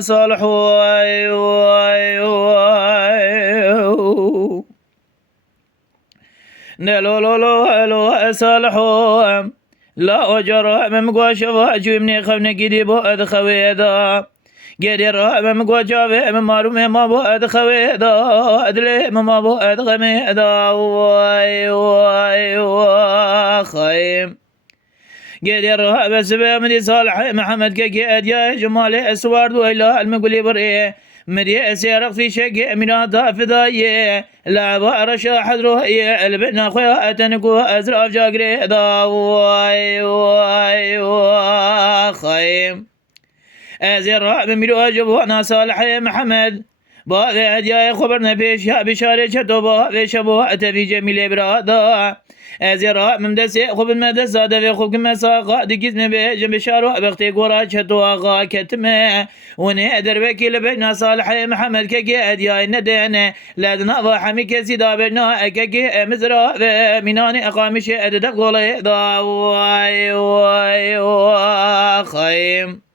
صالح نلو صالح لا أجر من قوش واجو من خفنا قدي بو أدخوي ذا قدي را من قوش من مارو من ما بو أدخوي ذا أدلي من ما بو أدخمي ذا خيم قدي را بس بمدي صالح محمد كي أديا جمالي أسوار وإله المقولي برئي مري سيرق في شق من فضاية لا بارشا حضره البنا خويا أتنكو أزرع جاقري ذا خيم أزرع من ملواجب وانا صالح محمد باغي هديا خبرنا بيش يا بشارة شتوبا بيش ابوها أتفي جميل برادا أزرع من دسي خب المدسة دفي خب كما ساقا دقيتنا بيجم بشارو بختي قورا شتوا غا كتمه وني دربكي لبنا صالح محمد كي هديا ندين لادنا ضحمي كسي دابنا أكاكي مزرا مناني أقامش أددق غولي ضا خيم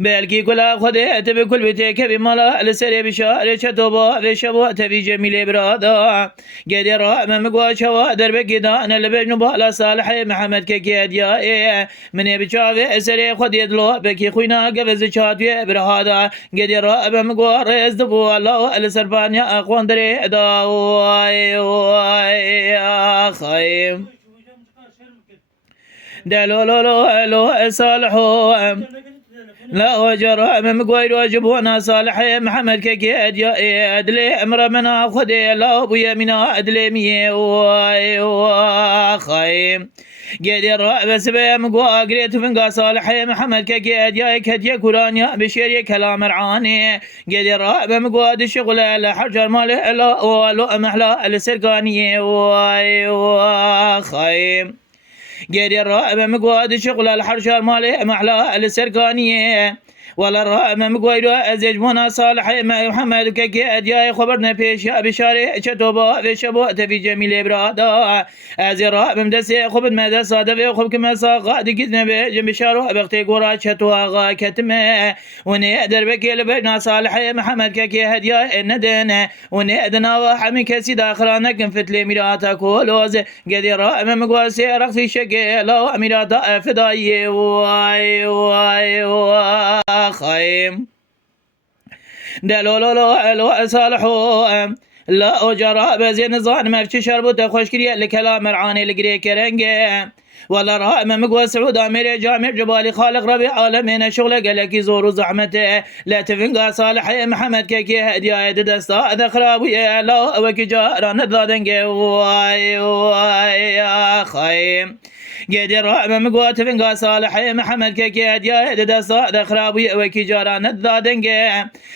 بلكي كل خديت بكل بيتك بملا لسري بشار شتوبا بشبو تبي جميل برادا قدر امام قواشوا دربك دان لبجن بالا صالح محمد كيد يا من بشاف سري خديت لو بكي خوينا قبز شاتي برهادا قدر امام قوارز دبو الله السربانيا اقوان دري دا خيم دلو صالحو لا وجر من قوير واجبونا صالح محمد كي أدلي أمر منا خدي لا أبويا منا أدلي ميه خيم قدر بس بيم قوا قريت فنقا صالح محمد كي أديا كديا كورانيا بشير كلام رعاني قدر بم قوا دي شغل الحجر مال لا ولو محلا السرقانية خيم قدر بمقواد شغل الحرشار مالي محلا السرقانية ولا الرائم مقويدو أزيج منا صالح محمد كي أدياي خبرنا بيش بشاري شتوبا في شبو تفي جميل برادا أزي الرائم مدسي خب المدى صادف خب كما ساقا دقيتنا بجم بشارو بختي قورا شتوا غا كتمه وني أدر بكي لبجنا صالح محمد كي هدياي ندن وني أدنا وحمي كسي داخرانا كنفت لي ميراتا كولوز قدي الرائم مقواسي رخصي شكي لو ميراتا فداي خيم دلو صالحو لا أجرى بزين ظان ما في شربو تخوش كريا لكلام رعاني لقري كرنجة ولا رائم مقوى سعود أمير جامع جبالي خالق ربي عالمين شغل قلك زور زحمته لا تفنقى صالح محمد كي هديا دستا ذخرابي لا وكي جاران ذادنجي خيم قدر امام قوات فنقا صالح محمد كي هديا دستا ذخرابي وكي جاران ذادنجي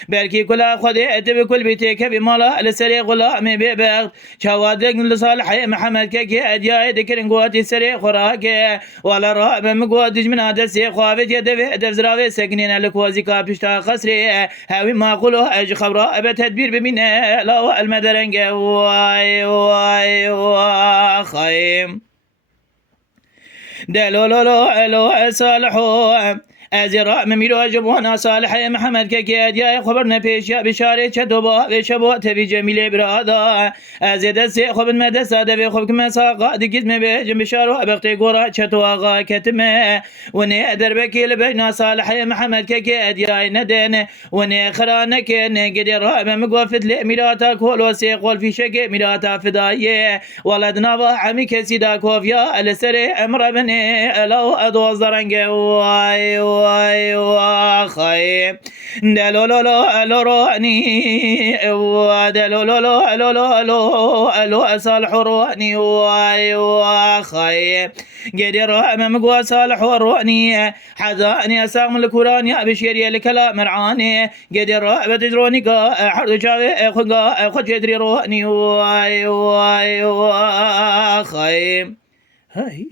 بلكي كل خديت بكل بيتك بمالا لسري غلام ببغت شوادق لصالح محمد كي هديا ذكر قوات سري خراك ولا راب مقواد من هذا السي خوافت يدفع دفزراوي سكنين لكوازي كابشتا خسري هاوي ما قولوا اج خبراء بتدبير بمنا لا المدرنج خيم دلو صالحو أزراء مميلو أجبونا صالح محمد كي أديا خبرنا بيش بشارة شتوبا بشبو تبي جميل برادا أزيد السي خب المدسة دبي خب كما ساقا دقيت مبيجم بشارو بختي قورا شتوا غا كتمه وني دربكي لبينا صالح محمد كي أديا ندن وني خرانك نقدر مقوفت لميراتا كولو سيقول في شكي ميراتا فداية ولدنا وحمي كسيدا كوفيا السري أمر بني لو أدو زرنج خيم دلو رواني دلو صالح رواني خيم قدر امام قوى صالح رواني حذاني اساق من الكوراني بشيري الكلام رعاني قدر بتجروني حرد جاوي خد يدري رواني خيم هاي